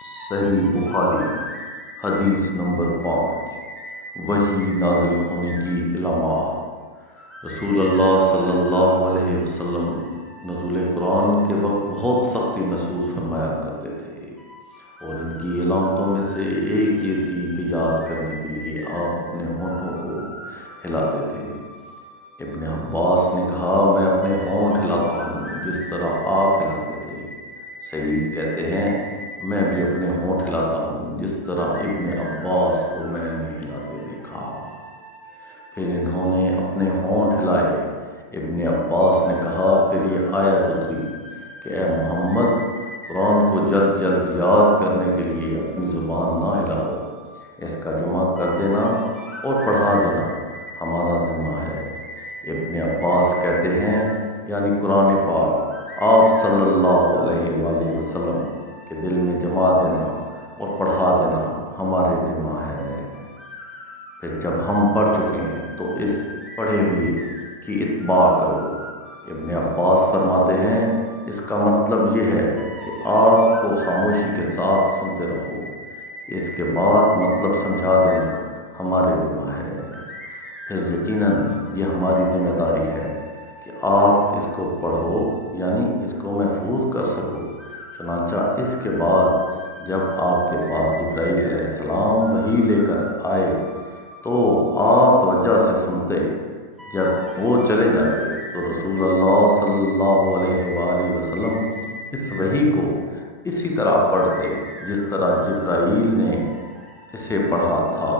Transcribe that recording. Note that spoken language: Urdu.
صحیح بخاری حدیث نمبر 5، وحی نازل ہونے کی علامات۔ رسول اللہ صلی اللہ علیہ وسلم نزول قرآن کے وقت بہت سختی محسوس فرمایا کرتے تھے، اور ان کی علامتوں میں سے ایک یہ تھی کہ یاد کرنے کے لیے آپ اپنے ہونٹوں کو ہلاتے تھے۔ ابن عباس نے کہا، میں اپنے ہونٹ ہلاتا ہوں جس طرح آپ ہلاتے تھے۔ سعید کہتے ہیں، میں بھی اپنے ہونٹ ہلاتا ہوں جس طرح ابن عباس کو میں نے ہلاتے دیکھا۔ پھر انہوں نے اپنے ہونٹ ہلائے۔ ابن عباس نے کہا، پھر یہ آیت اتری کہ اے محمد، قرآن کو جلد جلد یاد کرنے کے لیے اپنی زبان نہ ہلاؤ، اس کا جمع کر دینا اور پڑھا دینا ہمارا ذمہ ہے۔ ابن عباس کہتے ہیں، یعنی قرآن پاک آپ صلی اللہ علیہ وآلہ وسلم کے دل میں جما دینا اور پڑھا دینا ہمارے ذمہ ہے۔ پھر جب ہم پڑھ چکے ہیں تو اس پڑھے ہوئے کی اتباع کرو۔ ابن عباس فرماتے ہیں، اس کا مطلب یہ ہے کہ آپ کو خاموشی کے ساتھ سنتے رہو، اس کے بعد مطلب سمجھا دینا ہمارے ذمہ ہے۔ پھر یقیناً یہ ہماری ذمہ داری ہے کہ آپ اس کو پڑھو، یعنی اس کو محفوظ کر سکو۔ چنانچہ اس کے بعد جب آپ کے پاس جبرائیل علیہ السلام وحی لے کر آئے تو آپ توجہ سے سنتے، جب وہ چلے جاتے تو رسول اللہ صلی اللہ علیہ وآلہ وسلم اس وحی کو اسی طرح پڑھتے جس طرح جبرائیل نے اسے پڑھا تھا۔